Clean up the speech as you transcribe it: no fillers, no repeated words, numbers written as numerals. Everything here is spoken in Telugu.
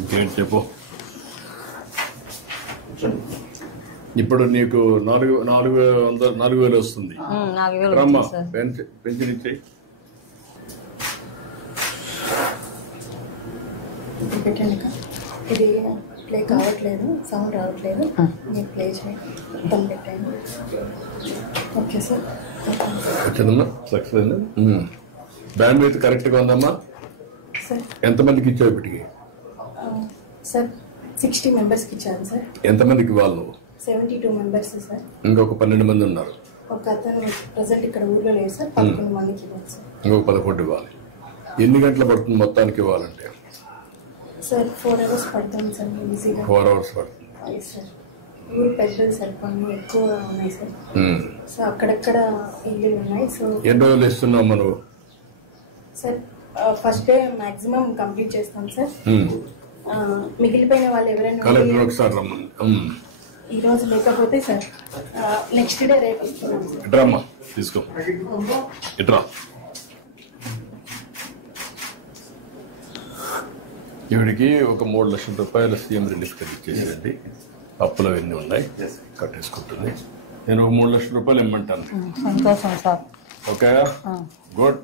ఇంకేంటి చెప్పు. ఇప్పుడు నీకు 4,000 వస్తుంది. రమ్మా పెన్షన్ ఇచ్చేయి. ఇది ప్లే కావట్లేదు, సౌండ్ రావట్లేదు. మీరు ప్లే చేయండి. మొత్తం పెట్టండి. Okay sir. వచ్చిందమ్మా సక్సెస్ అయిందా? బ్యాండ్ విత్ కరెక్ట్గా ఉందమ్మా. సార్ ఎంతమందికి ఇచ్చావు ఇప్పటికి? సార్ 60 మెంబర్స్కి ఇచ్చాను సార్. ఎంతమందికి ఇవ్వాలి నువ్వు? 72 మెంబర్స్ సార్. ఇంకొక 12 మంది ఉన్నారు. ఒక అతను ప్రజెంట్ ఇక్కడ ఊర్లో లేదు సార్. 11 మందికి ఇవ్వాలి సార్. ఇంకొక 11 ఇవ్వాలి. ఎన్ని గంటలు పడుతుంది మొత్తానికి ఇవ్వాలంటే? సార్ 4 hours పడుతుంది సార్. ఈజీగా 4 hours పడుతుంది. సార్ ఊరు పెద్దది సార్, పనులు ఎక్కువ ఉన్నాయి సార్. సో అక్కడక్కడ ఇల్లు ఉన్నాయి. సో ఎన్ని రోజులు ఇస్తున్నావు నువ్వు? Sir first day maximum complete చేస్తాం సార్. మిగిలిపోయిన వాళ్ళు ఎవరైనా కలెక్టర్ ఒకసారి రమ్మని. ఈ రోజు లేకపోతే సార్ నెక్స్ట్ డే రేపు ఇస్తున్నాం సార్. ఇట్రామ్మా తీసుకో. ఇట్రా. ఈవిడికి ఒక 3 లక్షల రూపాయల సీఎం రిలీఫ్ ఇచ్చేసేయండి. అప్పులు అవన్నీ ఉన్నాయి, కట్టేసుకుంటుంది. నేను ఒక 3 లక్షల రూపాయలు ఇమ్మంటాను. సంతోషం సార్. Okay good.